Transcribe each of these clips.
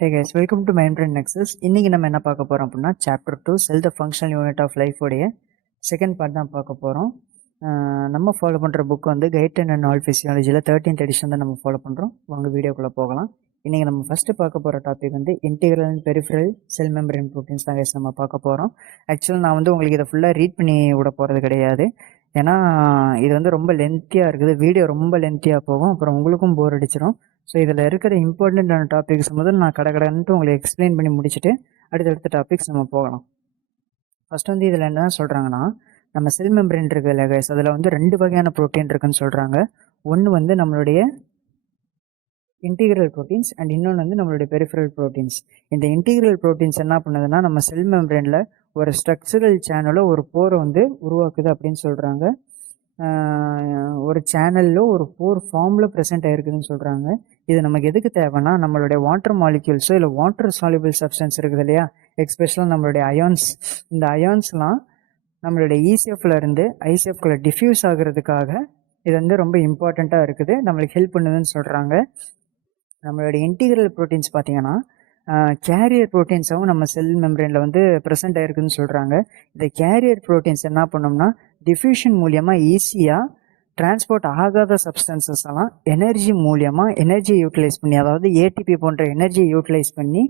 Hey guys, welcome to mind brain nexus. இன்றைக்கி நம்ம என்ன பார்க்க போகிறோம் அப்படின்னா chapter 2 cell the functional unit of life உடைய செகண்ட் பார்ட் தான் பார்க்க போகிறோம். நம்ம ஃபாலோ பண்ணுற புக் வந்து கைட் அண்ட் ஆல் ஃபிசியாலஜியில் 13th எடிஷன் தான் நம்ம ஃபாலோ பண்ணுறோம். வாங்க வீடியோக்குள்ளே போகலாம். இன்றைக்கி நம்ம ஃபஸ்ட்டு பார்க்க போகிற டாபிக் வந்து integral and peripheral sell membrane proteins தான் கைஸ் நம்ம பார்க்க போகிறோம். ஆக்சுவலாக நான் வந்து உங்களுக்கு இதை ஃபுல்லாக ரீட் பண்ணி விட போகிறது கிடையாது. ஏன்னா இது வந்து ரொம்ப லென்த்தியாக இருக்குது, வீடியோ ரொம்ப லென்த்தியாக போகும், அப்புறம் உங்களுக்கும் போர் அடிச்சிடும். ஸோ இதில் இருக்கிற இம்பார்ட்டண்ட்டான டாபிக்ஸ் முதல் நான் கடன்ட்டு உங்களுக்கு எக்ஸ்பிளைன் பண்ணி முடிச்சுட்டு அடுத்தடுத்த டாபிக்ஸ் நம்ம போகலாம். ஃபஸ்ட் வந்து இதில் என்ன சொல்கிறாங்கன்னா, நம்ம செல் மெம்பரேன் இருக்குது இல்லை கைஸ், அதில் வந்து 2 வகையான ப்ரோட்டீன் இருக்குன்னு சொல்கிறாங்க. ஒன்று வந்து நம்மளுடைய இன்டீக்ரல் ப்ரோட்டீன்ஸ் அண்ட் இன்னொன்று வந்து நம்மளுடைய பெரிஃபரல் ப்ரோட்டீன்ஸ். இந்த இன்டீக்ரல் ப்ரோட்டீன்ஸ் என்ன பண்ணுதுன்னா, நம்ம செல் மெம்பரேனில் ஒரு ஸ்ட்ரக்சரல் சேனலோ ஒரு போரை வந்து உருவாக்குது அப்படின்னு சொல்கிறாங்க. ஒரு சேனலில் ஒரு போர் ஃபார்மில் ப்ரெசென்ட் ஆகிருக்குதுன்னு சொல்கிறாங்க. இது நமக்கு எதுக்கு தேவைன்னா, நம்மளுடைய வாட்டர் மாலிக்யூல்ஸோ இல்லை வாட்டர் சால்யூபிள் சப்ஸ்டன்ஸ் இருக்குது இல்லையா, எக்ஸ்பெஷலாக நம்மளுடைய அயான்ஸ், இந்த அயான்ஸ்லாம் நம்மளுடைய இசிஎஃப்லேருந்து ஐசிஎஃப்குள்ளே டிஃப்யூஸ் ஆகிறதுக்காக இது வந்து ரொம்ப இம்பார்ட்டண்ட்டாக இருக்குது, நம்மளுக்கு ஹெல்ப் பண்ணுதுன்னு சொல்கிறாங்க. நம்மளுடைய இன்டீக்ரல் ப்ரோட்டீன்ஸ் பார்த்திங்கன்னா கேரியர் ப்ரோட்டீன்ஸாகவும் நம்ம செல் மெம்பரேனில் வந்து ப்ரெசென்ட் ஆகிருக்குன்னு சொல்கிறாங்க. இந்த கேரியர் ப்ரோட்டீன்ஸ் என்ன பண்ணோம்னா, டிஃப்யூஷன் மூலியமாக ஈஸியாக டிரான்ஸ்போர்ட் ஆகாத சப்ஸ்டன்சஸ் எல்லாம் எனர்ஜியை யூட்டிலைஸ் பண்ணி, அதாவது ஏடிபி போன்ற எனர்ஜியை யூட்டிலைஸ் பண்ணி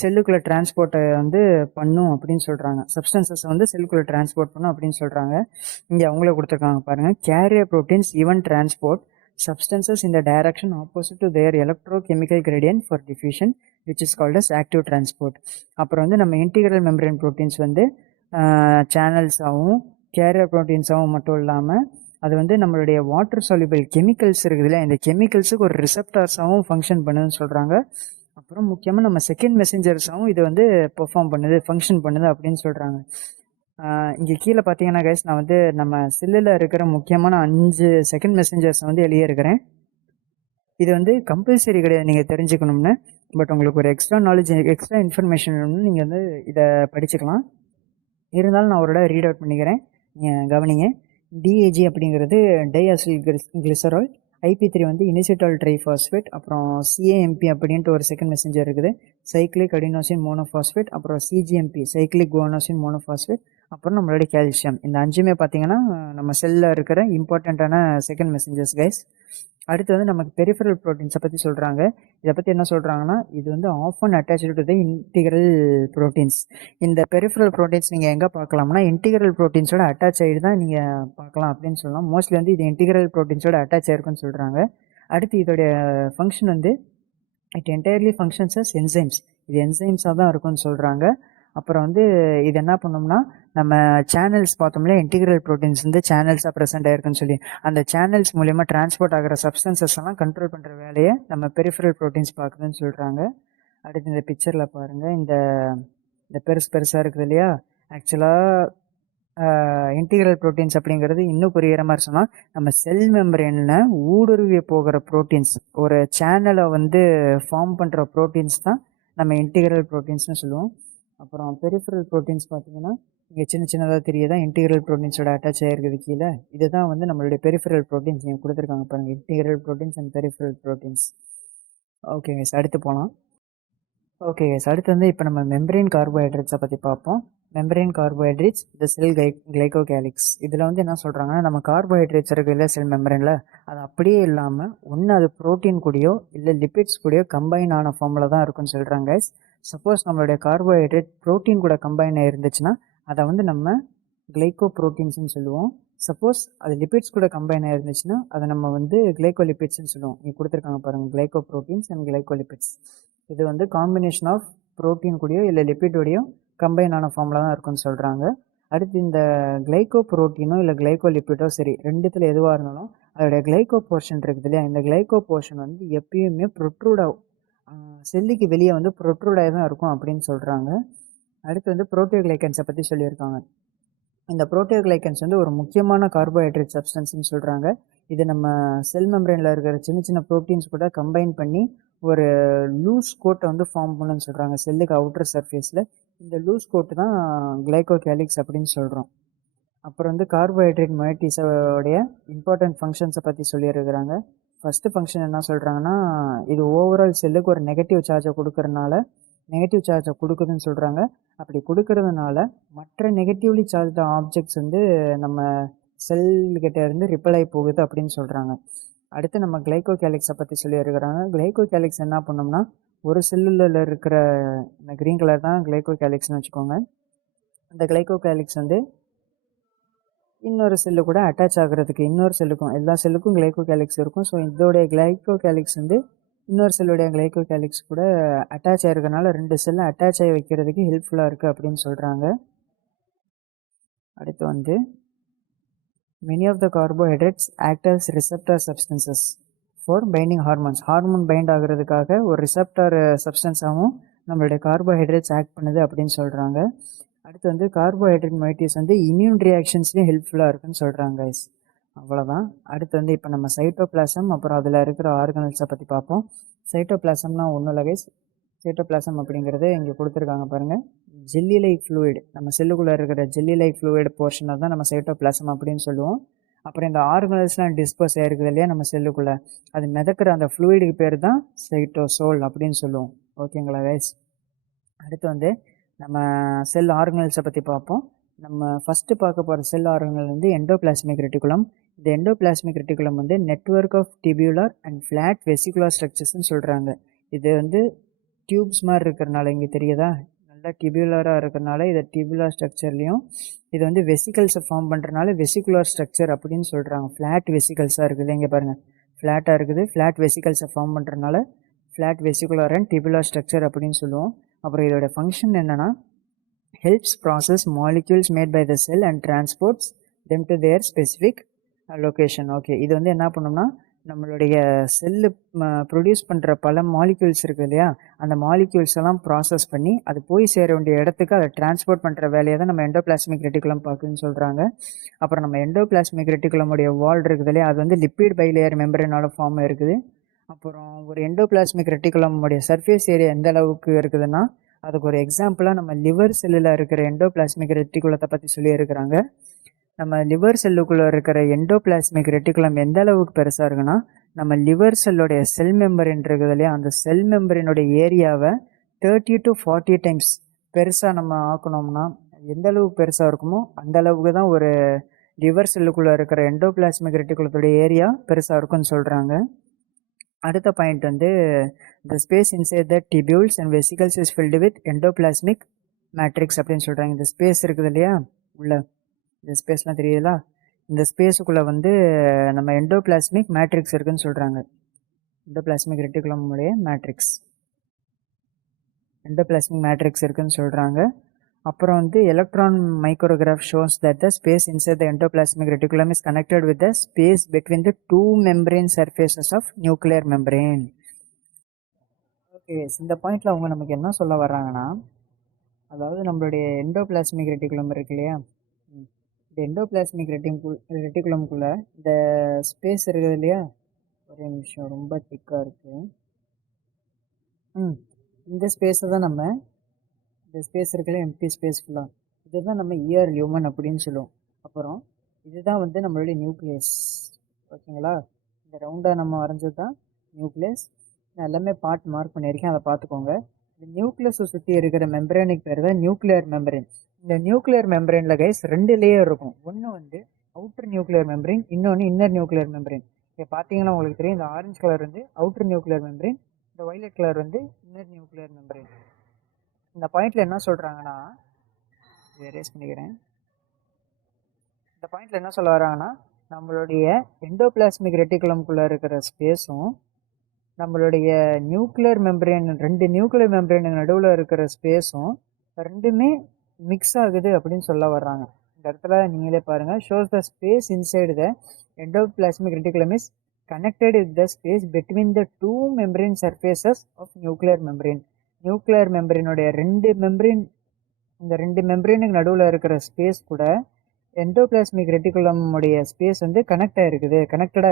செல்லுக்குள்ளே டிரான்ஸ்போர்ட்டை வந்து பண்ணும் அப்படின்னு சொல்கிறாங்க. சப்ஸ்டன்சஸ் வந்து செல்லுக்குள்ளே டிரான்ஸ்போர்ட் பண்ணும் அப்படின்னு சொல்கிறாங்க. இங்கே அவங்களே கொடுத்துருக்காங்க பாருங்கள். Carrier proteins even transport substances in the direction opposite to their electrochemical gradient for diffusion, which is called as active transport. அப்புறம் வந்து நம்ம இன்டீக்ரல் மெம்பரேன் ப்ரோட்டீன்ஸ் வந்து சேனல்ஸாகவும் கேரியர் ப்ரோட்டீன்ஸாகவும் மட்டும் இல்லாமல் அது வந்து நம்மளுடைய வாட்டர் சால்யூபிள் கெமிக்கல்ஸ் இருக்குது இல்லை, இந்த கெமிக்கல்ஸுக்கு ஒரு ரிசப்டார்ஸாகவும் ஃபங்க்ஷன் பண்ணுதுன்னு சொல்கிறாங்க. அப்புறம் முக்கியமாக நம்ம செகண்ட் மெசஞ்சர்ஸாகவும் இது வந்து ஃபங்க்ஷன் பண்ணுது அப்படின்னு சொல்கிறாங்க. இங்கே கீழே பார்த்தீங்கன்னா கைஸ், நான் வந்து நம்ம செல்லில் இருக்கிற முக்கியமான 5 செகண்ட் மெசஞ்சர்ஸை வந்து எழுதியிருக்கிறேன். இது வந்து கம்பல்சரி கிடையாது நீங்கள் தெரிஞ்சுக்கணும்னு, பட் உங்களுக்கு ஒரு எக்ஸ்ட்ரா நாலேஜ், எக்ஸ்ட்ரா இன்ஃபர்மேஷன் வேணும்னு நீங்கள் வந்து இதை படிச்சுக்கலாம். இருந்தாலும் நான் அவரோட ரீட் அவுட் பண்ணிக்கிறேன், நீங்கள் கவனிங்க. டிஏஜி அப்படிங்கிறது டைஅசில் கிளிசரால், IP3 வந்து இனிசிட்டால் ட்ரைஃபாஸ்பேட், அப்புறம் சிஏஎம்பி அப்படின்ட்டு ஒரு செகண்ட் மெசஞ்சர் இருக்குது, சைக்ளிக் அடினோசின் மோனோஃபாஸ்பேட், அப்புறம் சிஜிஎம்பி சைக்ளிக் குவானோசின் மோனோஃபாஸ்பேட், அப்புறம் நம்மளுடைய கால்சியம். இந்த 5மே பார்த்தீங்கன்னா நம்ம செல்லில் இருக்கிற இம்பார்ட்டண்ட்டான செகண்ட் மெசஞ்சர்ஸ் கைஸ். அடுத்து வந்து நமக்கு பெரிஃபரல் ப்ரோட்டீன்ஸை பற்றி சொல்கிறாங்க. இதை பற்றி என்ன சொல்கிறாங்கன்னா, இது வந்து often attached to the integral proteins. இந்த பெரிஃபரல் ப்ரோட்டீன்ஸ் நீங்கள் எங்கே பார்க்கலாம்னா, இன்டிகிரல் ப்ரோட்டீன்ஸோட அட்டாச் ஆகிட்டு தான் நீங்கள் பார்க்கலாம் அப்படின்னு சொல்லலாம். மோஸ்ட்லி வந்து இது இன்டிகிரல் ப்ரோட்டீன்ஸோட அட்டாச் ஆகிருக்குன்னு சொல்கிறாங்க. அடுத்து இதோடைய ஃபங்க்ஷன் வந்து it entirely functions as enzymes, இது என்சைம்ஸாக தான் இருக்குன்னு சொல்கிறாங்க. அப்புறம் வந்து இது என்ன பண்ணோம்னா, நம்ம சேனல்ஸ் பார்த்தோம்னா இன்டிகிரல் ப்ரோட்டீன்ஸ் வந்து சேனல்ஸாக ப்ரெசென்ட் ஆகிருக்குன்னு சொல்லி, அந்த சேனல்ஸ் மூலிமா டிரான்ஸ்போர்ட் ஆகிற சப்ஸ்டன்சஸ் எல்லாம் கண்ட்ரோல் பண்ணுற வேலையை நம்ம பெரிஃபரல் ப்ரோட்டீன்ஸ் பார்க்குதுன்னு சொல்கிறாங்க. அடுத்து இந்த பிக்சரில் பாருங்கள், இந்த பெருசாக இருக்குது இல்லையா, ஆக்சுவலாக இன்டிகிரல் ப்ரோட்டீன்ஸ் அப்படிங்கிறது இன்னும் புரிகிற மாதிரி சொன்னால், நம்ம செல் மெம்பரேனில் ஊடுருவி போகிற ப்ரோட்டீன்ஸ், ஒரு சேனலை வந்து ஃபார்ம் பண்ணுற ப்ரோட்டீன்ஸ் தான் நம்ம இன்டிகிரல் ப்ரோட்டீன்ஸ்னு சொல்லுவோம். அப்புறம் பெரிஃபரல் ப்ரோட்டீன்ஸ் பார்த்தீங்கன்னா இங்கே சின்னதாக தெரியுதா, இன்டிகிரல் ப்ரோட்டீன்ஸோட அட்டாச் ஆகிருக்குது கீழே, இதுதான் வந்து நம்மளுடைய பெரிஃபரல் ப்ரோட்டீன்ஸ் இங்கே கொடுத்துருக்காங்க பாருங்கள், integral proteins and peripheral proteins. Okay guys, அடுத்து போகலாம். ஓகே கைஸ், அடுத்து வந்து இப்போ நம்ம மெம்பரேன் கார்போஹைட்ரேட்ஸை பற்றி பார்ப்போம். மெம்பரேன் கார்போஹைட்ரேட்ஸ் த செல் கிளைகோகேலிக்ஸ். இதில் வந்து என்ன சொல்கிறாங்கன்னா, நம்ம கார்போஹைட்ரேட்ஸ் இருக்குது இல்லை செல் மெம்பரேனில், அது அப்படியே இல்லாமல் ஒன்று அது ப்ரோட்டீன் கூடயோ இல்லை லிபிட்ஸ் கூடயோ கம்பைன் ஆன ஃபார்மில் தான் இருக்குன்னு சொல்கிறாங்க கைஸ். சப்போஸ் நம்மளுடைய கார்போஹைட்ரேட் ப்ரோட்டீன் கூட கம்பைன் ஆகிருந்துச்சுன்னா அதை வந்து நம்ம கிளைகோ ப்ரோட்டீன்ஸ்னு சொல்லுவோம். சப்போஸ் அது லிபிட்ஸ் கூட கம்பைன் ஆகிருந்துச்சுன்னா அதை நம்ம வந்து கிளைகோலிபிட்ஸ்னு சொல்லுவோம். இங்கே கொடுத்துருக்காங்க பாருங்கள், கிளைகோ ப்ரோட்டீன்ஸ் அண்ட் கிளைகோலிபிட்ஸ். இது வந்து காம்பினேஷன் ஆஃப் ப்ரோட்டீன் கூடயோ இல்லை லிபிடோடையோ கம்பைன் ஆன ஃபார்மில் தான் இருக்குன்னு சொல்கிறாங்க. அடுத்து இந்த கிளைகோ ப்ரோட்டீனோ இல்லை கிளைகோ லிபிடோ சரி, ரெண்டுத்தில் எதுவாக இருந்தாலும் அதோடைய கிளைகோ போர்ஷன் இருக்குது இல்லையா, இந்த கிளைகோ போர்ஷன் வந்து எப்பயுமே ப்ரொட்ரூடாக செல்லுக்கு வெளியே வந்து ப்ரொட்ரூடாக தான் இருக்கும் அப்படின்னு சொல்கிறாங்க. அடுத்து வந்து புரோட்டியோகிளைக்கன்ஸை பற்றி சொல்லியிருக்காங்க. இந்த புரோட்டியோகிளைக்கன்ஸ் வந்து ஒரு முக்கியமான கார்போஹைட்ரேட் சப்ஸ்டன்ஸ்னு சொல்கிறாங்க. இது நம்ம செல் மெம்பரேனில் இருக்கிற சின்ன ப்ரோட்டீன்ஸ் கூட கம்பைன் பண்ணி ஒரு லூஸ் கோட்டை வந்து ஃபார்ம் பண்ணுன்னு சொல்கிறாங்க செல்லுக்கு அவுட்டர் சர்ஃபேஸில். இந்த லூஸ் கோட்டு தான் கிளைகோகேலிக்ஸ் அப்படின்னு சொல்கிறோம். அப்புறம் வந்து கார்போஹைட்ரேட் மொயட்டிஸோடைய இம்பார்ட்டன்ட் ஃபங்க்ஷன்ஸை பற்றி சொல்லியிருக்கிறாங்க. ஃபஸ்ட்டு ஃபங்க்ஷன் என்ன சொல்கிறாங்கன்னா, இது ஓவரால் செல்லுக்கு ஒரு நெகட்டிவ் சார்ஜை கொடுக்கறனால நெகட்டிவ் சார்ஜை கொடுக்குதுன்னு சொல்கிறாங்க. அப்படி கொடுக்கறதுனால மற்ற நெகட்டிவ்லி சார்ஜ் ஆப்ஜெக்ட்ஸ் வந்து நம்ம செல்கிட்ட இருந்து ரிப்பல் ஆகி போகுது அப்படின்னு சொல்கிறாங்க. அடுத்து நம்ம கிளைகோ கேலிக்ஸை பற்றி சொல்லியிருக்கிறாங்க. கிளைகோ கேலிக்ஸ் என்ன பண்ணோம்னா, ஒரு செல்லில் இருக்கிற இந்த க்ரீன் கலர் தான் கிளைகோ கேலிக்ஸ்னு வச்சுக்கோங்க. இந்த கிளைகோ கேலிக்ஸ் வந்து இன்னொரு செல்லு கூட அட்டாச் ஆகிறதுக்கு, இன்னொரு செல்லுக்கும், எல்லா செல்லுக்கும் கிளைகோ கேலிக்ஸ் இருக்கும். ஸோ இதோடைய கிளைகோ கேலிக்ஸ் வந்து இன்னொரு செல்லுடைய கிளைகோ கேலிக்ஸ் கூட அட்டாச் ஆகிருக்கனால 2 செல்லை அட்டாச் ஆகி வைக்கிறதுக்கு ஹெல்ப்ஃபுல்லாக இருக்குது அப்படின்னு சொல்கிறாங்க. அடுத்து வந்து many of the carbohydrates act as receptor substances for binding hormones. Hormone bind ஆகிறதுக்காக ஒரு ரிசெப்டார் சப்ஸ்டன்ஸாகவும் நம்மளுடைய கார்போஹைட்ரேட்ஸ் ஆக்ட் பண்ணுது அப்படின்னு சொல்கிறாங்க. அடுத்து வந்து கார்போஹைட்ரேட் மொய்டிஸ் வந்து இம்யூன் ரியாக்ஷன்ஸ்லேயும் ஹெல்ப்ஃபுல்லாக இருக்குன்னு சொல்கிறாங்க கைஸ். அவ்வளோதான். அடுத்து வந்து இப்போ நம்ம சைட்டோபிளாசம் அப்புறம் அதில் இருக்கிற ஆர்கனல்ஸை பற்றி பார்ப்போம். சைட்டோபிளாசம்னா ஒன்றும் இல்லை கைஸ். சைட்டோபிளாசம் அப்படிங்கிறது இங்கே கொடுத்துருக்காங்க பாருங்கள். ஜெல்லி லைக் ஃப்ளூயிட், நம்ம செல்லுக்குள்ளே இருக்கிற ஜெல்லி லைக் ஃப்ளூயிட் போர்ஷனை தான் நம்ம சைட்டோபிளாசம் அப்படின்னு சொல்லுவோம். அப்புறம் இந்த ஆர்கனல்ஸ்லாம் டிஸ்போஸ் ஆகிருக்குது இல்லையா நம்ம செல்லுக்குள்ளே, அது மிதக்கிற அந்த ஃப்ளூயிடுக்கு பேர் தான் சைட்டோசோல் அப்படின்னு சொல்லுவோம். ஓகேங்களா கைஸ்? அடுத்து வந்து நம்ம செல் ஆர்கனல்ஸை பற்றி பார்ப்போம். நம்ம ஃபஸ்ட்டு பார்க்க போகிற செல் ஆர்கனல் வந்து எண்டோபிளாஸ்மிக் ரெட்டிகுலம். இந்த எண்டோபிளாஸ்மிக் ரெட்டிகுலம் வந்து network of tubular and flat vesicular ஸ்ட்ரக்சர்ஸ்ன்னு சொல்கிறாங்க. இது வந்து டியூப்ஸ் மாதிரி இருக்கிறனால, இங்கே தெரியுதா, நல்லா டிபியூலராக இருக்கிறனால இதை டிபியூலர் ஸ்ட்ரக்சர்லேயும், இது வந்து வெசிகல்ஸை ஃபார்ம் பண்ணுறனால வெசிகுலர் ஸ்ட்ரக்சர் அப்படின்னு சொல்கிறாங்க. ஃப்ளாட் வெசிகல்ஸாக இருக்குது, இங்கே பாருங்கள் ஃப்ளாட்டாக இருக்குது. ஃப்ளாட் வெசிகல்ஸை ஃபார்ம் பண்ணுறனால flat vesicular and tubular structure அப்படின்னு சொல்லுவோம். அப்புறம் இதோட ஃபங்க்ஷன் என்னென்னா, helps process molecules made by the cell and transports them to their specific location. Okay, இது வந்து என்ன பண்ணோம்னா, நம்மளுடைய செல்லு ப்ரொடியூஸ் பண்ணுற பல மாலிக்யூல்ஸ் இருக்குது இல்லையா, அந்த மாலிக்யூல்ஸ் எல்லாம் ப்ராசஸ் பண்ணி அது போய் சேர வேண்டிய இடத்துக்கு அதை டிரான்ஸ்போர்ட் பண்ணுற வேலையை தான் நம்ம எண்டோபிளாஸ்மிக் ரெட்டிகுலம் பார்க்குதுன்னு சொல்கிறாங்க. அப்புறம் நம்ம எண்டோபிளாஸ்மிக் ரெட்டிகுலமுடைய வால் இருக்குது இல்லையா, அது வந்து லிப்பிட் பைலேயர் மெம்பரேனால ஃபார்ம் இருக்குது. அப்புறம் ஒரு எண்டோபிளாஸ்மிக் ரெட்டிகுலமுடைய சர்ஃபேஸ் ஏரியா எந்த அளவுக்கு இருக்குதுன்னா, அதுக்கு ஒரு எக்ஸாம்பிளாக நம்ம லிவர் செல்லில் இருக்கிற எண்டோபிளாஸ்மிக் ரெட்டிகுலத்தை பற்றி சொல்லியிருக்கிறாங்க. நம்ம லிவர் செல்லுக்குள்ளே இருக்கிற எண்டோபிளாஸ்மிக் ரெட்டிகுலம் எந்த அளவுக்கு பெருசாக இருக்குன்னா, நம்ம லிவர் செல்லுடைய செல் மெம்பரின் இருக்குது இல்லையா, அந்த செல் மெம்பரினுடைய ஏரியாவை 30 to 40 டைம்ஸ் பெருசாக நம்ம ஆக்கணும்னா எந்த அளவுக்கு பெருசாக இருக்குமோ அந்த அளவுக்கு தான் ஒரு லிவர் செல்லுக்குள்ளே இருக்கிற எண்டோபிளாஸ்மிக் ரெட்டிகுலத்துடைய ஏரியா பெருசாக இருக்குன்னு சொல்கிறாங்க. அடுத்த பாயிண்ட் வந்து the space inside the tubules and vesicles is filled with endoplasmic matrix அப்படின்னு சொல்கிறாங்க. இந்த ஸ்பேஸ் இருக்குது இல்லையா, உள்ள இந்த ஸ்பேஸ்லாம் தெரியுதுல, இந்த ஸ்பேஸுக்குள்ளே வந்து நம்ம எண்டோபிளாஸ்மிக் மேட்ரிக்ஸ் இருக்குதுன்னு சொல்கிறாங்க. எண்டோபிளாஸ்மிக் ரெட்டிகுலமுடைய எண்டோபிளாஸ்மிக் மேட்ரிக்ஸ் இருக்குதுன்னு சொல்கிறாங்க. அப்புறம் வந்து electron micrograph shows that the space inside the endoplasmic reticulum is connected with the space between the 2 membrane surfaces of nuclear membrane. Okay, இந்த பாயிண்டில் அவங்க நமக்கு என்ன சொல்ல வர்றாங்கன்னா, அதாவது நம்மளுடைய எண்டோபிளாஸ்மிக் ரெட்டிகுலம் இருக்கு இல்லையா, இந்த எண்டோபிளாஸ்மிக் ரெட்டிகுலம்குள்ளே இந்த ஸ்பேஸ் இருக்குது இல்லையா, ஒரே நிமிஷம் ரொம்ப திக்காக இருக்குது. இந்த ஸ்பேஸை தான் நம்ம, இந்த ஸ்பேஸ் இருக்குல்ல எம்டி ஸ்பேஸ் ஃபுல்லாக, இதுதான் நம்ம இயர் லியூமன் அப்படின்னு சொல்லுவோம். அப்புறம் இதுதான் வந்து நம்மளுடைய நியூக்ளியஸ். ஓகேங்களா, இந்த ரவுண்டாக நம்ம வரைஞ்சது தான் நியூக்ளியஸ். நான் எல்லாமே பார்ட் மார்க் பண்ணியிருக்கேன், அதை பார்த்துக்கோங்க. இந்த நியூக்ளியஸை சுற்றி இருக்கிற மெம்பரேனுக்கு பேர் தான் நியூக்ளியர் மெம்பரேன். இந்த நியூக்ளியர் மெம்பரேனில் கைஸ் 2 லேயர் இருக்கும். ஒன்று வந்து அவுட்டர் நியூக்ளியர் மெம்பரேன், இன்னொன்று இன்னர் நியூக்ளியர் மெம்பரேன். இப்போ பார்த்தீங்கன்னா உங்களுக்கு தெரியும், இந்த ஆரஞ்சு கலர் வந்து அவுட்டர் நியூக்ளியர் மெம்பரேன், இந்த வயலட் கலர் வந்து இன்னர் நியூக்ளியர் மெம்பரேன். இந்த பாயிண்டில் என்ன சொல்கிறாங்கன்னா, எரேஸ் பண்ணிக்கிறேன். இந்த பாயிண்டில் என்ன சொல்ல வராங்கன்னா, நம்மளுடைய எண்டோபிளாஸ்மிக் ரெட்டிகுலம்குள்ளே இருக்கிற ஸ்பேஸும் நம்மளுடைய நியூக்ளியர் மெம்பரேன், 2 நியூக்ளியர் மெம்பரேனுக்கு நடுவில் இருக்கிற ஸ்பேஸும் ரெண்டுமே மிக்ஸ் ஆகுது அப்படின்னு சொல்ல வர்றாங்க. இந்த இடத்துல நீங்களே பாருங்கள், shows the space inside the endoplasmic reticulum is connected with the space between the 2 membrane surfaces of nuclear membrane. Nuclear மெம்பரேனுடைய 2 மெம்பரேன், இந்த 2 மெம்பரேனுக்கு நடுவில் இருக்கிற ஸ்பேஸ் கூட எண்டோபிளாஸ்மிக் ரெட்டிகுலமுடைய ஸ்பேஸ் வந்து கனெக்டடாக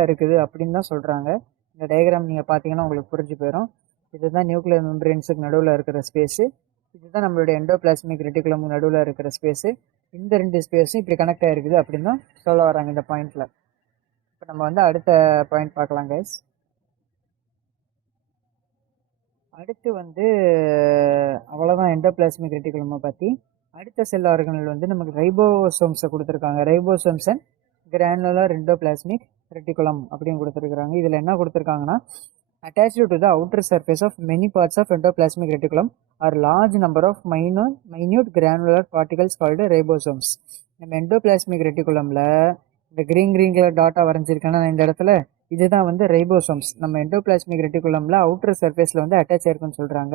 இருக்குது அப்படின்னு தான் சொல்கிறாங்க. இந்த டயக்ராம் நீங்கள் பார்த்தீங்கன்னா உங்களுக்கு புரிஞ்சு போயிடும். இதுதான் நியூக்ளியர் மெம்பரேன்ஸுக்கு நடுவில் இருக்கிற ஸ்பேஸு, இதுதான் நம்மளுடைய எண்டோபிளாஸ்மிக் ரெட்டிகுலமுக்கு நடுவில் இருக்கிற ஸ்பேஸு. இந்த 2 ஸ்பேஸும் இப்படி கனெக்ட் ஆகிருக்குது அப்படின்னு தான் சொல்ல வராங்க இந்த பாயிண்டில். இப்போ நம்ம வந்து அடுத்த பாயிண்ட் பார்க்கலாம் கைஸ். அடுத்து வந்து அவ்வளோதான் எண்டோபிளாஸ்மிக் ரெட்டிகுலமை பற்றி. அடுத்த செல் ஆர்கனல் வந்து நமக்கு ரைபோசோம்ஸை கொடுத்துருக்காங்க. Ribosomes and granular endoplasmic reticulum அப்படின்னு கொடுத்துருக்காங்க. இதில் என்ன கொடுத்துருக்காங்கன்னா, attached to the outer surface of many parts of endoplasmic reticulum are large number of minute granular particles called ribosomes. நம்ம எண்டோபிளாஸ்மிக் ரெட்டிகுலமில் இந்த கிரீன் கலர் டாட்டா வரைஞ்சிருக்கேன்னா இந்த இடத்துல இதுதான் வந்து ரைபோசோம்ஸ். நம்ம எண்டோபிளாஸ்மிக் ரெட்டிகுலமில் அவுட்டர் சர்ஃபேஸில் வந்து அட்டாச் ஆயிருக்குன்னு சொல்கிறாங்க.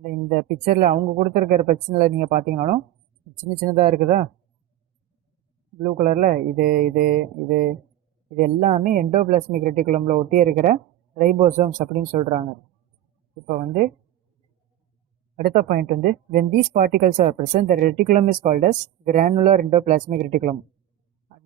இந்த பிக்சரில் அவங்க கொடுத்துருக்கிற பிரச்சனையில் நீங்கள் பார்த்தீங்கன்னாலும் சின்னதாக இருக்குதா ப்ளூ கலரில், இது இது இது இது எல்லாமே எண்டோபிளாஸ்மிக் ரெட்டிகுலமில் ஒட்டி இருக்கிற ரைபோசோம்ஸ் அப்படின்னு சொல்கிறாங்க. இப்போ வந்து அடுத்த பாயிண்ட் வந்து when these particles are present the reticulum is called as granular endoplasmic reticulum.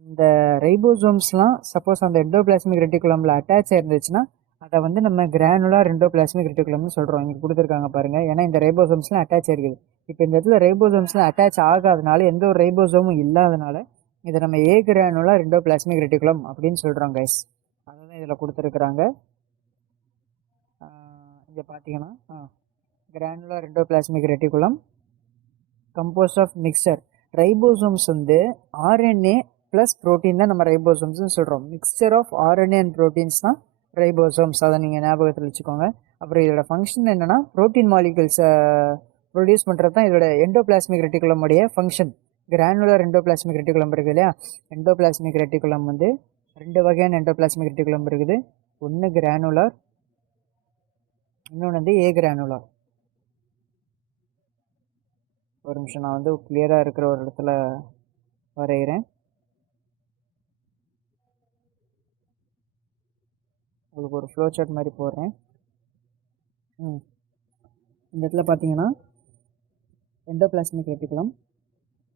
அந்த ரைபோசோம்ஸ்லாம் சப்போஸ் அந்த எண்டோபிளாஸ்மிக் ரெட்டிகுலமில் அட்டாச் ஆயிருந்துச்சுன்னா அதை வந்து நம்ம கிரானுலார் எண்டோபிளாஸ்மிக் ரெட்டிகுலம்னு சொல்கிறோம். இங்கே கொடுத்துருக்காங்க பாருங்கள். ஏன்னா இந்த ரைபோசோம்ஸ்லாம் அட்டாச் ஆயிருக்குது. இப்போ இந்த இடத்துல ரைபோசோம்ஸ்லாம் அட்டாச் ஆகாதனால எந்த ஒரு ரைபோசோமும் இல்லாதனால இதை நம்ம ஏ கிரானுலார் எண்டோபிளாஸ்மிக் ரெட்டிகுலம் அப்படின்னு சொல்கிறோம் கைஸ். அதை தான் இதில் கொடுத்துருக்குறாங்க. இங்கே பார்த்தீங்கன்னா granular endoplasmic reticulum composed of mixture. Ribosomes வந்து ஆர்என்ஏ ப்ளஸ் ப்ரோட்டீன் தான் நம்ம ரைபோசோம்ஸ்னு சொல்கிறோம். Mixture of RNA and proteins தான் ரைபோசோம்ஸ். அதை நீங்கள் ஞாபகத்தில் வச்சுக்கோங்க. அப்புறம் இதோட ஃபங்க்ஷன் என்னென்னா ப்ரோட்டீன் மாலிகூல்ஸை ப்ரொடியூஸ் பண்ணுறது தான் இதோட எண்டோபிளாஸ்மிக் ரெட்டிகுலமுடைய ஃபங்க்ஷன். கிரானுலர் எண்டோபிளாஸ்மிக் ரெட்டிகுலம் இருக்குது இல்லையா, எண்டோபிளாஸ்மிக் ரெட்டிகுலம் வந்து 2 வகையான எண்டோபிளாஸ்மிக் ரெட்டிகுலம் இருக்குது. ஒன்று கிரானுலர், இன்னொன்று வந்து ஏ கிரானுலர். ஒரு நிமிஷம் நான் வந்து கிளியராக இருக்கிற ஒரு இடத்துல வரைகிறேன். உங்களுக்கு ஒரு ஃப்ளோ சார்ட் மாதிரி போடுறேன். இந்த இடத்துல பார்த்தீங்கன்னா எண்டோபிளாஸ்மிக் ரெட்டிகுலம்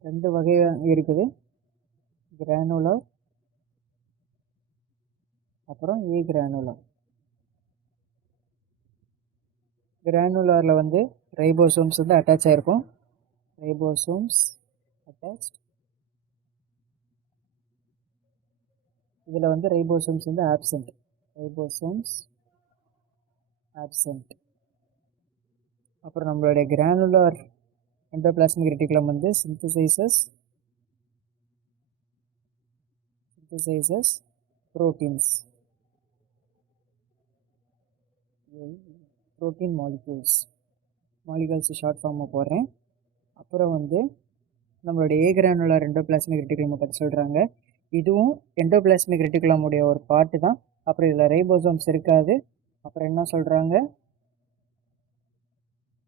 2 வகை இருக்குது. கிரானுலர் அப்புறம் ஏ கிரானுலர். கிரானுலரில் வந்து ரைபோசோம்ஸ் வந்து அட்டாச் ஆகிருக்கும். Ribosomes attached. இதில் வந்து ரைபோசோம்ஸ் வந்து ஆப்சென்ட். Ribosomes absent. அப்புறம் நம்மளுடைய கிரானுலர் எண்டோபிளாஸ்மிக் ரெட்டிகுலம் வந்து synthesises proteins, protein molecules short ஃபார்மாக போடுறேன். அப்புறம் வந்து நம்மளுடைய ஏ கிரானுலர் எண்டோபிளாஸ்மிக் ரெட்டிகுலமை பற்றி சொல்கிறாங்க. இதுவும் எண்டோபிளாஸ்மிக் ரெட்டிகுலமுடைய ஒரு பார்ட்டு தான். அப்புறம் இதில் ரைபோசோம்ஸ் இருக்காது. அப்புறம் என்ன சொல்கிறாங்க,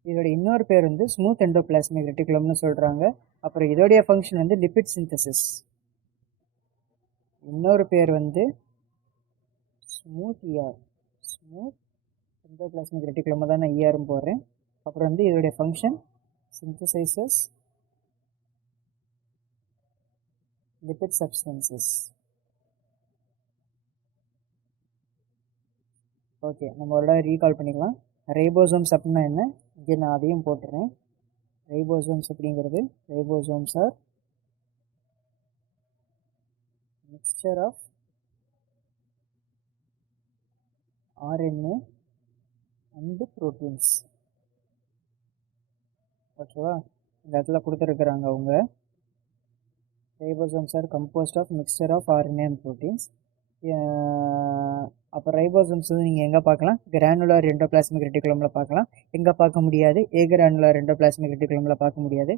இதோட இன்னொரு பேர் வந்து ஸ்மூத் எண்டோபிளாஸ்மிக் ரெட்டிகுலம்னு சொல்கிறாங்க. அப்புறம் இதோடைய ஃபங்க்ஷன் வந்து லிபிட் சிந்தசிஸ். இன்னொரு பேர் வந்து ஸ்மூத் எண்டோபிளாஸ்மிக் ரெட்டிகுலமாக தான் நான் இஆர்னு போடுறேன். அப்புறம் வந்து இதோடைய function synthesizes lipid substances. Okay, நம்ம ஒரு ரீகால் பண்ணிக்கலாம். ரைபோசோம்ஸ் அப்படின்னா என்ன, இங்கே நான் அதையும் போட்டுறேன். ரைபோசோம்ஸ் அப்படிங்கிறது ribosomes are mixture of RNA and proteins. ஓகேவா, இந்த இடத்துல கொடுத்துருக்குறாங்க அவங்க. Ribosomes are composed of mixture of RNA and proteins. அப்போ ரைபோசோம்ஸ் வந்து நீங்கள் எங்கே பார்க்கலாம், கிரானுலர் எண்டோபிளாஸ்மிக் ரெட்டிகுலமில் பார்க்கலாம். எங்கே பார்க்க முடியாது, ஏ கிரானுலர் எண்டோபிளாஸ்மிக் ரெட்டிகுலமில் பார்க்க முடியாது.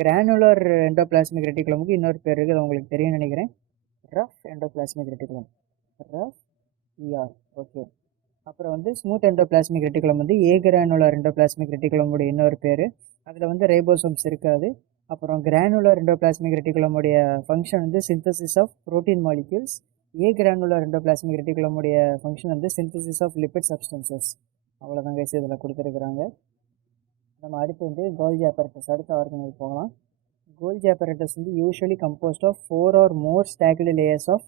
கிரானுலர் எண்டோபிளாஸ்மிக் ரெட்டிகுலமுக்கு இன்னொரு பேர் இருக்குது, உங்களுக்கு தெரியும்னு நினைக்கிறேன், rough endoplasmic reticulum, rough ER. Okay, அப்புறம் வந்து ஸ்மூத் எண்டோபிளாஸ்மிக் ரெட்டிகுலம் வந்து ஏ கிரானுலர் எண்டோபிளாஸ்மிக் ரெட்டிகுலமுடைய இன்னொரு பேர். அதில் வந்து ரைபோசோம்ஸ் இருக்காது. அப்புறம் கிரானுலர் எண்டோபிளாஸ்மிக் ரெட்டிகுலமுடைய ஃபங்க்ஷன் வந்து synthesis of protein molecules. Agranular endoplasmic ரெட்டிகுலமுடைய ஃபங்க்ஷன் வந்து சிந்தசிஸ் ஆஃப் லிபிட் சப்ஸ்டன்சஸ். அவ்வளோதான் கைஸ் இதில் கொடுத்துருக்குறாங்க. நம்ம அடுத்து வந்து கோல்ஜி apparatus, அடுத்த ஆர்கனல் போகலாம். கோல்ஜி apparatus வந்து usually composed of 4 or more stacked layers of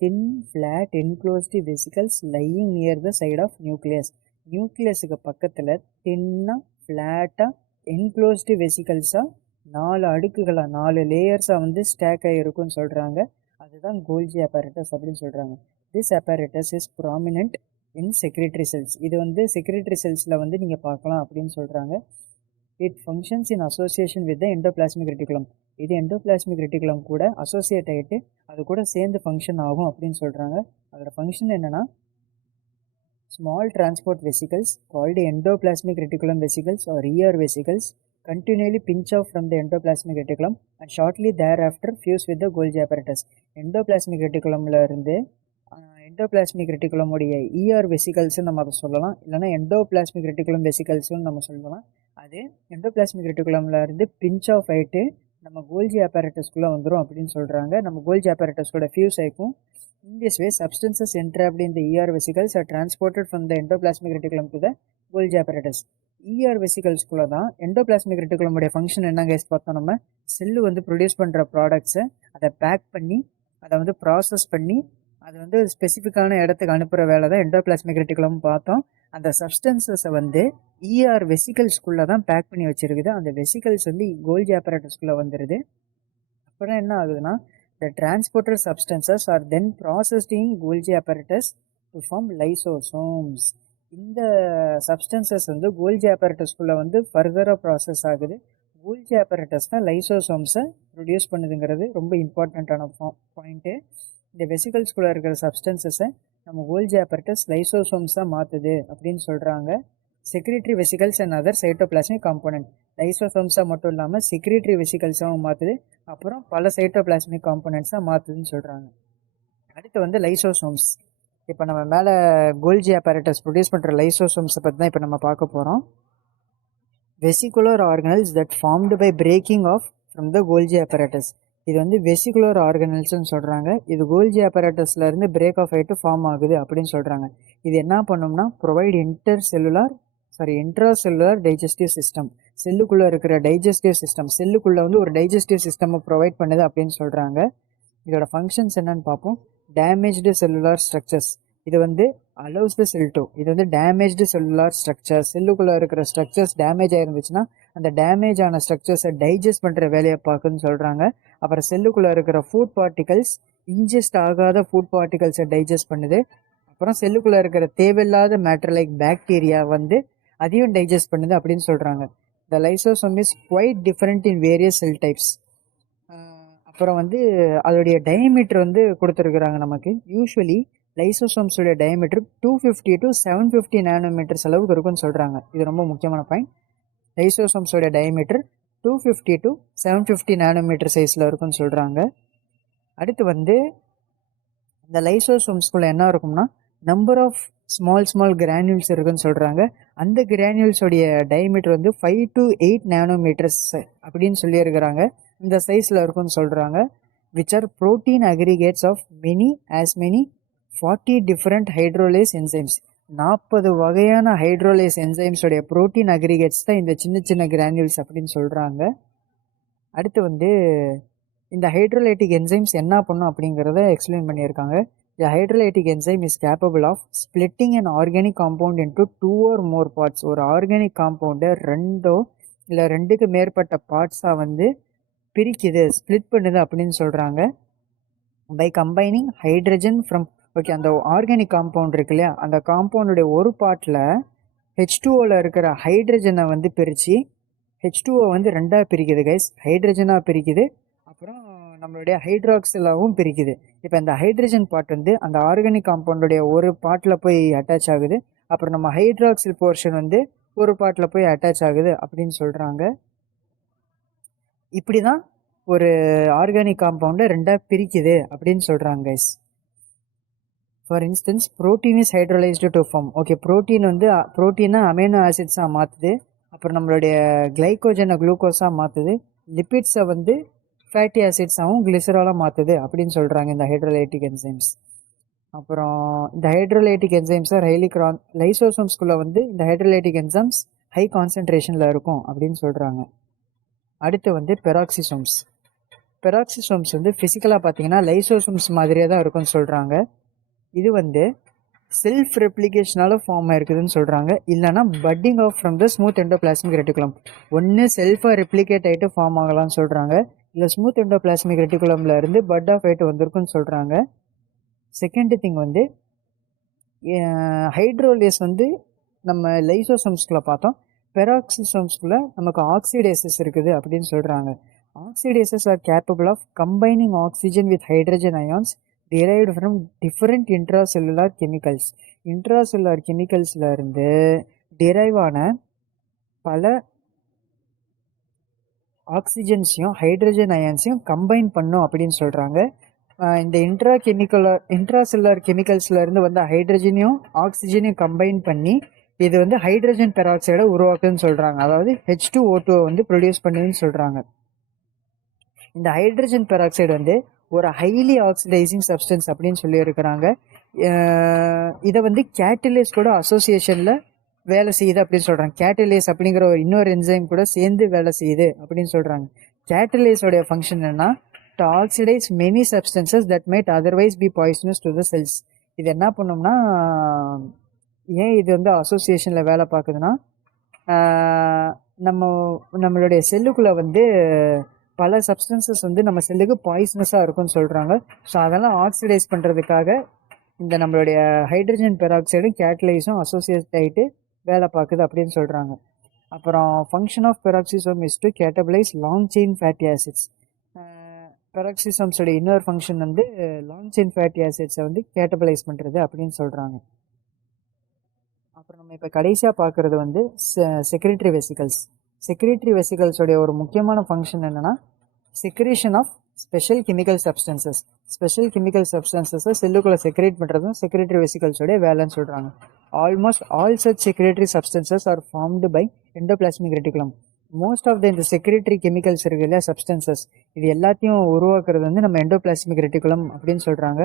thin flat enclosed vesicles lying near the side of nucleus. நியூக்ளியஸுக்கு பக்கத்தில் தின்னாக ஃப்ளாட்டாக என்க்ளோஸ்டு வெசிக்கல்ஸாக 4 அடுக்குகளாக 4 லேயர்ஸாக வந்து ஸ்டாக் ஆகிருக்குன்னு சொல்கிறாங்க. அதுதான் கோல்ஜி apparatus அப்படின்னு சொல்கிறாங்க. This apparatus is prominent in secretory cells. இது வந்து செக்ரேட்டரி செல்ஸில் வந்து நீங்கள் பார்க்கலாம் அப்படின்னு சொல்கிறாங்க. It functions in association with the endoplasmic reticulum. இது எண்டோபிளாஸ்மிக் ரெட்டிகுலம் கூட அசோசியேட் ஆகிட்டு அது கூட சேர்ந்து ஃபங்க்ஷன் ஆகும் அப்படின்னு சொல்கிறாங்க. அதோட ஃபங்க்ஷன் என்னென்னா, small transport vesicles called endoplasmic reticulum vesicles or ER vesicles continually pinch off from the endoplasmic reticulum and shortly thereafter fuse with the Golgi apparatus. endoplasmic reticulumல இருந்து எண்டோபிளாஸ்மிக் ரெட்டிகுலம் உடைய ER வெசிகல்ஸ்ன்னு நம்ம அதை சொல்லலாம், இல்லைனா எண்டோபிளாஸ்மிக் ரெட்டிகுலம் வெசிகல்ஸ்ன்னு நம்ம சொல்லலாம். அது endoplasmic ரெட்டிகுலம்ல இருந்து பிஞ்ச் ஆஃப் ஆகிட்டு நம்ம கோல்ஜி apparatusக்குள்ளே வந்துடும் அப்படின்னு சொல்கிறாங்க. நம்ம கோல்ஜி apparatus கூட ஃபியூஸ் ஆகிக்கும். In this way, substances entrapped in the ER vesicles are transported from the endoplasmic reticulum to the Golgi apparatus. ER vesicles குள்ள தான் எண்டோபிளாஸ்மிக் ரெட்டிகுலம் உடைய ஃபங்க்ஷன் என்ன கேஸ் பார்த்தோம். நம்ம செல்லு வந்து ப்ரொடியூஸ் பண்ணுற ப்ராடக்ட்ஸை அதை பேக் பண்ணி அதை வந்து ப்ராசஸ் பண்ணி அது வந்து ஸ்பெசிஃபிக்கான இடத்துக்கு அனுப்புகிற வேலை தான் எண்டோபிளாஸ்மிக் ரெட்டிகுலம் பார்த்தோம். அந்த சப்ஸ்டன்சஸை வந்து ER வெசிகல்ஸ்குள்ளே தான் பேக் பண்ணி வச்சுருக்குது. அந்த வெசிகல்ஸ் வந்து கோல்ஜி apparatusக்குள்ளே வந்துடுது. அப்புறம் என்ன ஆகுதுன்னா, the transporter substances are then processed in Golgi apparatus to form lysosomes. இந்த சப்ஸ்டன்சஸ் வந்து கோல்ஜி apparatusக்குள்ளே வந்து ஃபர்தராக ப்ராசஸ் ஆகுது. கோல்ஜி apparatus தான் லைசோசோம்ஸை ப்ரொடியூஸ் பண்ணுதுங்கிறது ரொம்ப இம்பார்ட்டண்ட்டான பாயிண்ட்டு. இந்த வெசிகல்ஸ்குள்ளே இருக்கிற சப்ஸ்டன்சஸை நம்ம கோல்ஜி apparatus லைசோசோம்ஸாக மாற்றுது அப்படின்னு சொல்கிறாங்க. Secretory vesicles and other cytoplasmic component. லைசோசோம்ஸாக மட்டும் இல்லாமல் செக்ரேட்டரி வெசிகல்ஸாகவும் மாற்றுது, அப்புறம் பல சைட்டோபிளாஸ்மிக் காம்போனன்ட்ஸாக மாற்றுதுன்னு சொல்கிறாங்க. அடுத்து வந்து லைசோசோம்ஸ். இப்போ நம்ம மேலே கோல்ஜி apparatus ப்ரொடியூஸ் பண்ணுற லைசோசோம்ஸை பற்றி தான் இப்போ நம்ம பார்க்க போகிறோம். Vesicular organelles that formed by breaking off from the Golgi apparatus. இது வந்து வெசிகுலர் ஆர்கனல்ஸ்ன்னு சொல்கிறாங்க. இது கோல்ஜி apparatusலேருந்து பிரேக் ஆஃப் ஆகிட்டு ஃபார்ம் ஆகுது அப்படின்னு சொல்கிறாங்க. இது என்ன பண்ணும்னா, ப்ரொவைட் இன்ட்ராசெல்லுலர் டைஜஸ்டிவ் சிஸ்டம். செல்லுக்குள்ளே இருக்கிற டைஜஸ்டிவ் சிஸ்டம், செல்லுக்குள்ளே வந்து ஒரு டைஜஸ்டிவ் சிஸ்டமை ப்ரொவைட் பண்ணுது அப்படின்னு சொல்கிறாங்க. இதோட ஃபங்க்ஷன்ஸ் என்னன்னு பார்ப்போம். Damaged cellular structures. இது வந்து அலோவ்ஸ் த செல் டு, இது வந்து டேமேஜ்டு செல்லுலார் ஸ்ட்ரக்சர். செல்லுக்குள்ளே இருக்கிற ஸ்ட்ரக்சர்ஸ் டேமேஜ் ஆயிருந்துச்சுன்னா அந்த டேமேஜ் ஆன ஸ்ட்ரக்சர்ஸை டைஜஸ்ட் பண்ணுற வேலையை பார்க்குன்னு சொல்கிறாங்க. அப்புறம் செல்லுக்குள்ளே இருக்கிற ஃபுட் பார்ட்டிகல்ஸ், இன்ஜெஸ்ட் ஆகாத ஃபுட் பார்ட்டிகல்ஸை டைஜஸ்ட் பண்ணுது. அப்புறம் செல்லுக்குள்ளே இருக்கிற தேவையில்லாத மேட்டர் லைக் பாக்டீரியா வந்து அதையும் டைஜஸ்ட் பண்ணுது அப்படின்னு சொல்கிறாங்க. The lysosome is quite different in various cell types. அப்புறம் வந்து அதோடைய டயமீட்டர் வந்து கொடுத்துருக்குறாங்க நமக்கு. யூஸ்வலி லைசோசோம்ஸோடைய டயமீட்டர் 250 to 750 நானோமீட்டர்ஸ் அளவுக்கு இருக்குன்னு சொல்கிறாங்க. இது ரொம்ப முக்கியமான பாயிண்ட். லைசோசோம்ஸோடைய டயமீட்டர் 250 to 750 நானோமீட்டர் சைஸில் இருக்குன்னு சொல்கிறாங்க. அடுத்து வந்து இந்த லைசோசோம்ஸ்குள்ளே என்ன இருக்கும்னா, நம்பர் ஆஃப் ஸ்மால் கிரானியூல்ஸ் இருக்குன்னு சொல்கிறாங்க. அந்த கிரானியூல்ஸோடைய டயமீட்டர் வந்து 5 to 8 நானோமீட்டர்ஸ் அப்படின்னு சொல்லியிருக்கிறாங்க. இந்த சைஸில் இருக்குன்னு சொல்கிறாங்க. Which are protein aggregates of as many 40 different hydrolase enzymes. 40 வகையான ஹைட்ரோலேஸ் என்சைம்ஸோடைய ப்ரோட்டீன் அக்ரிகேட்ஸ் தான் இந்த சின்ன கிரானியூல்ஸ் அப்படின்னு சொல்கிறாங்க. அடுத்து வந்து இந்த ஹைட்ரோலைட்டிக் என்சைம்ஸ் என்ன பண்ணும் அப்படிங்கிறத எக்ஸ்பிளைன் பண்ணியிருக்காங்க. The hydrolytic enzyme is capable of splitting an organic compound into 2 or more parts. ஒரு ஆர்கானிக் காம்பவுண்டை 2 இல்லை 2க்கு மேற்பட்ட பார்ட்ஸாக வந்து பிரிக்குது, ஸ்பிளிட் பண்ணுது அப்படின்னு சொல்கிறாங்க. By combining hydrogen from, okay, அந்த ஆர்கானிக் காம்பவுண்ட் இருக்கு இல்லையா, அந்த காம்பவுண்டுடைய ஒரு பார்ட்டில் H2Oவில் இருக்கிற ஹைட்ரஜனை வந்து பிரித்து H2O வந்து 2ஆக பிரிக்குது கைஸ். ஹைட்ரஜனாக பிரிக்குது, அப்புறம் நம்மளுடைய ஹைட்ராக்சிலாகவும் பிரிக்குது. இப்போ இந்த ஹைட்ரஜன் பார்ட் வந்து அந்த ஆர்கானிக் காம்பவுண்டுடைய ஒரு பார்ட்டில் போய் அட்டாச் ஆகுது, அப்புறம் நம்ம ஹைட்ராக்சில் போர்ஷன் வந்து ஒரு பார்ட்டில் போய் அட்டாச் ஆகுது அப்படின்னு சொல்கிறாங்க. இப்படி தான் ஒரு ஆர்கானிக் காம்பவுண்டை 2ஆக பிரிக்குது அப்படின்னு சொல்கிறாங்க guys. For instance, protein is hydrolysed to form. Okay, ப்ரோட்டீனை அமைனோ ஆசிட்ஸாக மாற்றுது, அப்புறம் நம்மளுடைய கிளைக்கோஜனை குளுக்கோஸாக மாற்றுது, லிப்பிட்ஸை வந்து ஃபேட்டி ஆசிட்ஸாகவும் கிளிசராலாக மாற்றுது அப்படின்னு சொல்கிறாங்க இந்த ஹைட்ரோலைட்டிக் என்சைம்ஸ். அப்புறம் இந்த ஹைட்ரோலைட்டிக் என்சைம்ஸ் ஆர் லைசோசோம்ஸ்குள்ளே வந்து இந்த ஹைட்ரோலைட்டிக் என்சைம்ஸ் ஹை கான்சன்ட்ரேஷனில் இருக்கும் அப்படின்னு சொல்கிறாங்க. அடுத்து வந்து பெராக்சிசோம்ஸ். பெராக்சிசோம்ஸ் வந்து ஃபிசிக்கலாக பார்த்தீங்கன்னா லைசோசோம்ஸ் மாதிரியே தான் இருக்குன்னு சொல்கிறாங்க. இது வந்து செல்ஃப் ரெப்ளிகேஷனால ஃபார்ம் ஆயிருக்குதுன்னு சொல்கிறாங்க, இல்லைனா budding off from the smooth endoplasmic reticulum. ஒன்று செல்ஃபாக ரெப்ளிகேட் ஆகிட்டு ஃபார்ம் ஆகலாம்னு சொல்கிறாங்க, இல்லை ஸ்மூத் எண்டோபிளாஸ்மிக் ரெட்டிகுலமில் இருந்து பட் ஆஃப் ஆகிட்டு வந்திருக்குன்னு சொல்கிறாங்க. செகண்ட் திங் வந்து ஹைட்ரோலேஸ் வந்து நம்ம லைசோசம்ஸ்குள்ளே பார்த்தோம். பெராக்சிசோம்ஸ்குள்ளே நமக்கு ஆக்சிடேசஸ் இருக்குது அப்படின்னு சொல்கிறாங்க. Oxidases are capable of combining oxygen with hydrogen ions derived from different intracellular chemicals. Intracellular கெமிக்கல்ஸில் இருந்து டிரைவ் ஆன பல ஆக்சிஜன்ஸையும் ஹைட்ரஜன் அயான்ஸையும் கம்பைன் பண்ணும் அப்படின்னு சொல்கிறாங்க. இந்த இன்ட்ராசெல்லுலார் கெமிக்கல்ஸில் இருந்து வந்த ஹைட்ரஜனையும் ஆக்சிஜனையும் கம்பைன் பண்ணி இது வந்து ஹைட்ரஜன் பெராக்சைடை உருவாக்குதுன்னு சொல்கிறாங்க. அதாவது H2O2 வந்து ப்ரொடியூஸ் பண்ணுதுன்னு சொல்கிறாங்க. இந்த ஹைட்ரஜன் பெராக்சைடு வந்து ஒரு ஹைலி ஆக்சிடைசிங் சப்ஸ்டன்ஸ் அப்படின்னு சொல்லியிருக்கிறாங்க. இதை வந்து கேட்டலேஸ் கூட அசோசியேஷனில் வேலை செய்யுது அப்படின்னு சொல்கிறாங்க. கேட்டலேஸ் அப்படிங்கிற ஒரு இன்னொரு என்சைம் கூட சேர்ந்து வேலை செய்யுது அப்படின்னு சொல்கிறாங்க. கேட்டலேஸோடைய ஃபங்க்ஷன் என்னன்னா to oxidise many substances that might otherwise be poisonous to the cells. இது என்ன பண்ணோம்னா, ஏன் இது வந்து அசோசியேஷனில் வேலை பார்க்குதுன்னா, நம்மளுடைய செல்லுக்குள்ளே வந்து பல சப்ஸ்டன்சஸ் வந்து நம்ம செல்லுக்கு பாய்சனஸாக இருக்கும்னு சொல்கிறாங்க. ஸோ அதெல்லாம் ஆக்சிடைஸ் பண்ணுறதுக்காக இந்த நம்மளுடைய ஹைட்ரஜன் பெராக்சைடும் கேட்டலைஸும் அசோசியேட் ஆகிட்டு வேலை பார்க்குது அப்படின்னு சொல்கிறாங்க. அப்புறம் function of peroxisome is to catalyse long chain fatty acids. பெராக்சிசோம்ஸோட இன்னொரு ஃபங்க்ஷன் வந்து லாங் செயின் ஃபேட்டி ஆசிட்ஸை வந்து கேட்டபலைஸ் பண்ணுறது அப்படின்னு சொல்கிறாங்க. அப்புறம் நம்ம இப்போ கடைசியாக பார்க்குறது வந்து செக்ரேட்டரி வெசிகல்ஸ். செக்ரேட்டரி வெசிகல்ஸோடைய ஒரு முக்கியமான ஃபங்க்ஷன் என்னென்னா secretion of special chemical substances. Special chemical சப்ஸ்டன்சஸை செல்லுக்குள்ளே செக்ரேட் பண்ணுறதும் செக்ரேட்டரி வெசிகல்ஸோடைய வேலைன்னு சொல்கிறாங்க. Almost all such secretory substances are formed by endoplasmic reticulum. Most of இந்த செக்ரேட்டரி கெமிக்கல்ஸ் இருக்கு இல்லையா, சப்ஸ்டன்சஸ், இது எல்லாத்தையும் உருவாக்குறது வந்து நம்ம எண்டோபிளாஸ்மிக் ரெட்டிகுலம் அப்படின்னு சொல்கிறாங்க.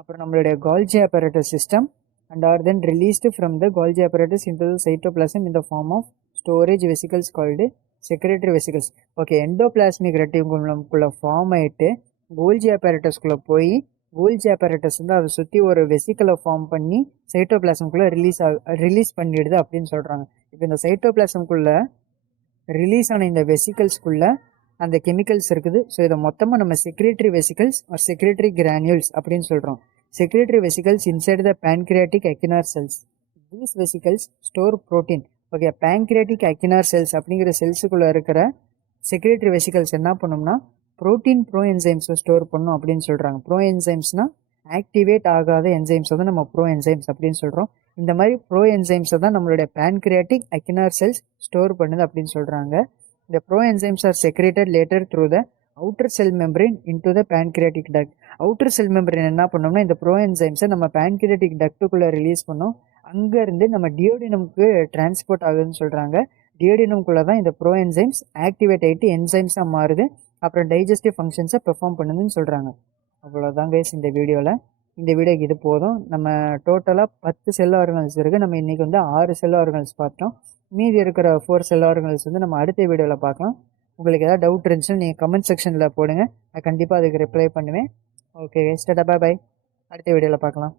அப்புறம் நம்மளுடைய Golgi apparatus system and are then released from the Golgi apparatus into the cytoplasm in the form of storage vesicles called secretory vesicles. Okay, endoplasmic ரெட்டிகுலம்குள்ளே ஃபார்ம் ஆகிட்டு கோல்ஜி apparatusக்குள்ளே போய் கோல்ஜி apparatus வந்து அதை சுற்றி ஒரு வெசிக்கலை ஃபார்ம் பண்ணி சைட்டோபிளாசம்குள்ளே ரிலீஸ் பண்ணிடுது அப்படின்னு சொல்கிறாங்க. இப்போ இந்த சைட்டோபிளாசம்குள்ளே ரிலீஸ் ஆன இந்த வெசிக்கல்ஸ்குள்ளே அந்த கெமிக்கல்ஸ் இருக்குது. ஸோ இதை மொத்தமாக நம்ம secretory vesicles or secretory granules அப்படின்னு சொல்கிறோம். Secretory vesicles inside the pancreatic acinar cells. These vesicles store protein. Okay, pancreatic acinar cells அப்படிங்கிற செல்ஸுக்குள்ளே இருக்கிற செக்ரேட்டரி வெசிகல்ஸ் என்ன பண்ணோம்னா ப்ரோட்டீன் ப்ரோ என்சைம்ஸை ஸ்டோர் பண்ணும் அப்படின்னு சொல்கிறாங்க. ப்ரோ என்சைம்ஸ்னால் ஆக்டிவேட் ஆகாத என்சைம்ஸை தான் நம்ம ப்ரோ என்சைம்ஸ் அப்படின்னு சொல்கிறோம். இந்த மாதிரி ப்ரோ என்சைம்ஸை தான் நம்மளுடைய pancreatic acinar cells ஸ்டோர் பண்ணுது அப்படின்னு சொல்கிறாங்க. இந்த proenzymes are secreted later through the outer cell membrane into the pancreatic duct. Outer cell membrane என்ன பண்ணோம்னா இந்த ப்ரோ என்சைம்ஸை நம்ம pancreatic ductuக்குள்ளே ரிலீஸ் பண்ணோம். அங்கேருந்து நம்ம டியோடினமுக்கு டிரான்ஸ்போர்ட் ஆகுதுன்னு சொல்கிறாங்க. டியோடினம்குள்ளே தான் இந்த ப்ரோ என்சைம்ஸ் ஆக்டிவேட் ஆகிட்டு என்சைம்ஸாக மாறுது. அப்புறம் டைஜஸ்டிவ் ஃபங்க்ஷன்ஸை பெர்ஃபார்ம் பண்ணுதுன்னு சொல்கிறாங்க. அவ்வளோதான் கைஸ் இந்த வீடியோவில். இந்த வீடியோக்கு இது போதும். நம்ம டோட்டலாக 10 செல் ஆர்கனல்ஸ் இருக்குது. நம்ம இன்றைக்கி வந்து 6 செல் ஆர்கனல்ஸ் பார்த்தோம். மீதி இருக்கிற 4 செல் ஆர்கனல்ஸ் வந்து நம்ம அடுத்த வீடியோவில் பார்க்கலாம். உங்களுக்கு ஏதாவது டவுட் இருந்துச்சுன்னா நீங்கள் கமெண்ட் செக்ஷனில் போடுங்க. நான் கண்டிப்பாக அதுக்கு ரிப்ளை பண்ணுவேன். Okay guys, tata, bye. அடுத்த வீடியோவில் பார்க்கலாம்.